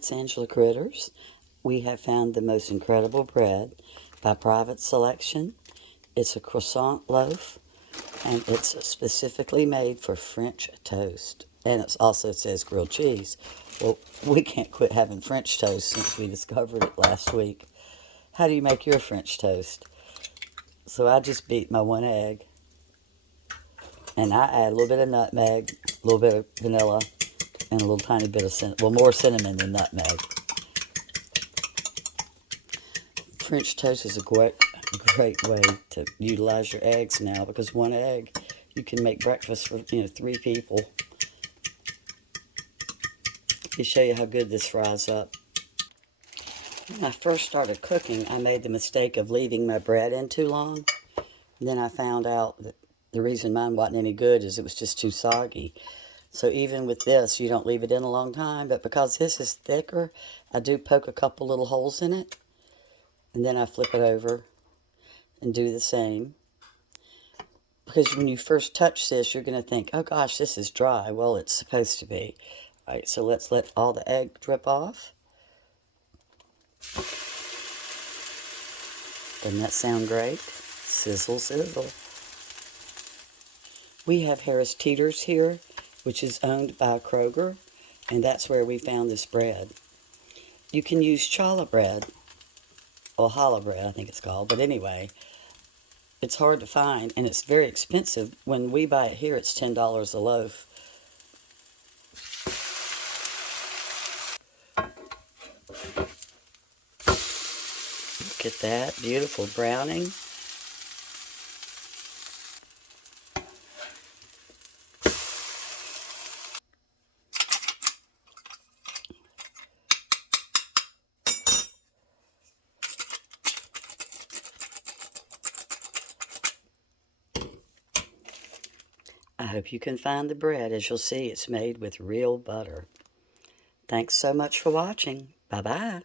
it's Angela Critters. We have found the most incredible bread by private selection. It's a croissant loaf, and it's specifically made for French toast. And it also says grilled cheese. Well, we can't quit having French toast since we discovered it last week. How do you make your French toast? So I just beat my 1 egg, and I add a little bit of nutmeg, a little bit of vanilla, and a little tiny bit of cinnamon. Well, more cinnamon than nutmeg. French toast is a great way to utilize your eggs now, because 1 egg, you can make breakfast for 3 people. Let me show you how good this fries up. When I first started cooking, I made the mistake of leaving my bread in too long. And then I found out that the reason mine wasn't any good is it was just too soggy. So even with this, you don't leave it in a long time, but because this is thicker, I do poke a couple little holes in it, and then I flip it over and do the same. Because when you first touch this, you're going to think, oh gosh, this is dry. Well, it's supposed to be. All right, so let's let all the egg drip off. Doesn't that sound great? Sizzle, sizzle. We have Harris Teeter's here, which is owned by Kroger, and that's where we found this bread. You can use challah bread, or challah bread, I think it's called, but anyway, it's hard to find, and it's very expensive. When we buy it here, it's $10 a loaf. Look at that, beautiful browning. I hope you can find the bread. As you'll see, it's made with real butter. Thanks so much for watching. Bye-bye.